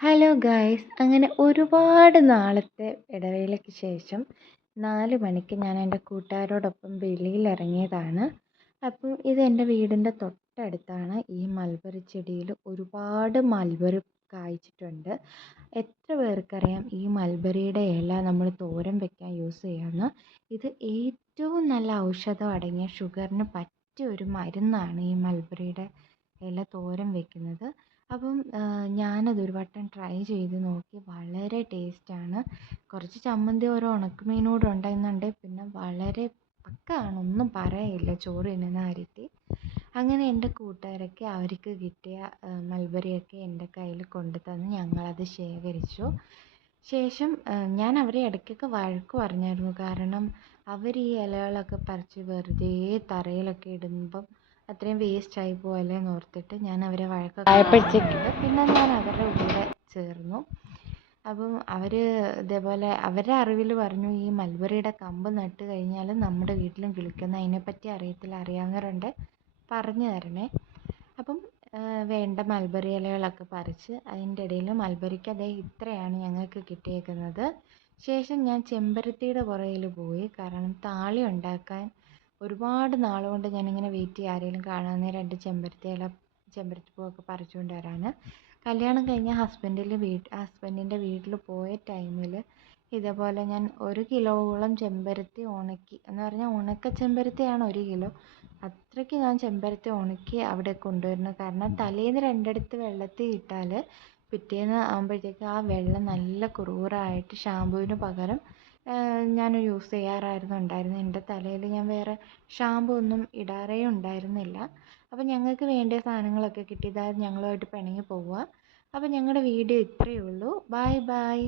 Hello guys, അങ്ങനെ ഒരുപാട് നാളത്തെ ഇടവേളയ്ക്ക് ശേഷം 4 മണിക്ക് ഞാൻ എൻ്റെ കൂട്ടുകാരോടൊപ്പം വെളിയിലിറങ്ങിയതാണ്. അപ്പം ഇത് എൻ്റെ വീടിൻ്റെ തൊട്ടടുത്താണ്. ഈ മൾബറി ചെടിയിൽ ഒരുപാട് മൾബറി കായ്ച്ചിട്ടുണ്ട്. എത്ര പേർക്കറിയാം ഈ മൾബറിയുടെ ഇല നമ്മൾ തോരൻ വെക്കാൻ യൂസ് ചെയ്യാമെന്ന്? ഇത് ഏറ്റവും നല്ല ഔഷധം അടങ്ങിയ ഷുഗറിന് പറ്റിയ ഒരു മരുന്നാണ് ഈ മൾബറിയുടെ ഇല തോരൻ വെക്കുന്നത്. അപ്പം ഞാനത് ഒരു വട്ടം ട്രൈ ചെയ്ത് നോക്കി. വളരെ ടേസ്റ്റാണ്. കുറച്ച് ചമ്മന്തി ഒരു ഉണക്കമീനൂടെ ഉണ്ടായിരുന്നുണ്ടെങ്കിൽ പിന്നെ വളരെ പക്കാണ്, ഒന്നും പറയാനില്ല ചോറ് തിന്നുന്ന കാര്യത്തിൽ. അങ്ങനെ എൻ്റെ കൂട്ടുകാരൊക്കെ അവർക്ക് കിട്ടിയ മൾബറിയൊക്കെ എൻ്റെ കയ്യിൽ കൊണ്ടു തന്ന് ഞങ്ങളത് ശേഖരിച്ചു. ശേഷം ഞാൻ അവരെ ഇടയ്ക്കൊക്കെ വഴക്ക് പറഞ്ഞായിരുന്നു. കാരണം അവർ ഈ ഇലകളൊക്കെ പറിച്ച് വെറുതെ തറയിലൊക്കെ ഇടുമ്പം അത്രയും വേസ്റ്റായി പോകല്ലേ എന്ന് ഓർത്തിട്ട് ഞാൻ അവരെ വഴക്കൊക്കെ ആയപ്പോഴത്തേക്ക് പിന്നെ ഞാൻ അവരുടെ കൂടെ ചേർന്നു. അപ്പം അവർ ഇതേപോലെ അവരുടെ അറിവിൽ പറഞ്ഞു, ഈ മൾബറിയുടെ കമ്പ് നട്ട് കഴിഞ്ഞാൽ നമ്മുടെ വീട്ടിലും കിളിക്കുന്ന. അതിനെപ്പറ്റി അറിയത്തില്ല, അറിയാവുന്നവരുണ്ട് പറഞ്ഞു തരണേ. അപ്പം വേണ്ട മൾബറി ഇലകളൊക്കെ പറിച്ച് അതിൻ്റെ ഇടയിൽ മൾബറിക്ക് അതേ ഇത്രയാണ് ഞങ്ങൾക്ക് കിട്ടിയേക്കുന്നത്. ശേഷം ഞാൻ ചെമ്പരത്തിയുടെ പുറകിൽ പോയി. കാരണം താളി ഉണ്ടാക്കാൻ ഒരുപാട് നാളുകൊണ്ട് ഞാനിങ്ങനെ വെയിറ്റ് ചെയ്യുക, ആരെങ്കിലും കാണാൻ 2 ചെമ്പരത്തിപ്പൂവൊക്കെ പറിച്ചുകൊണ്ട് വരാൻ. കല്യാണം കഴിഞ്ഞ ഹസ്ബൻഡിൻ്റെ വീട്ടിൽ പോയ ടൈമിൽ ഇതേപോലെ ഞാൻ 1 കിലോയോളം ചെമ്പരത്തി ഉണക്കി. എന്ന് പറഞ്ഞാൽ ഉണക്ക ചെമ്പരത്തിയാണ് 1 കിലോ. അത്രയ്ക്ക് ഞാൻ ചെമ്പരത്തി ഉണക്കി അവിടെ കൊണ്ടുവരുന്നു. കാരണം തലേന്ന് 2 വെള്ളത്തിൽ ഇട്ടാൽ പിറ്റേന്ന് ആകുമ്പോഴത്തേക്ക് ആ വെള്ളം നല്ല കുറുകുറായിട്ട് ഷാമ്പുവിന് പകരം ഞാൻ യൂസ് ചെയ്യാറായിരുന്നു എൻ്റെ തലയിൽ ഞാൻ വേറെ ഷാമ്പു ഒന്നും ഇടാറേ ഉണ്ടായിരുന്നില്ല. അപ്പം ഞങ്ങൾക്ക് വേണ്ടിയ സാധനങ്ങളൊക്കെ കിട്ടി. ഇതാ ഞങ്ങളുമായിട്ട് പിണങ്ങി പോവുക. അപ്പം ഞങ്ങളുടെ വീഡിയോ ഇത്രയേ ഉള്ളൂ. Bye bye.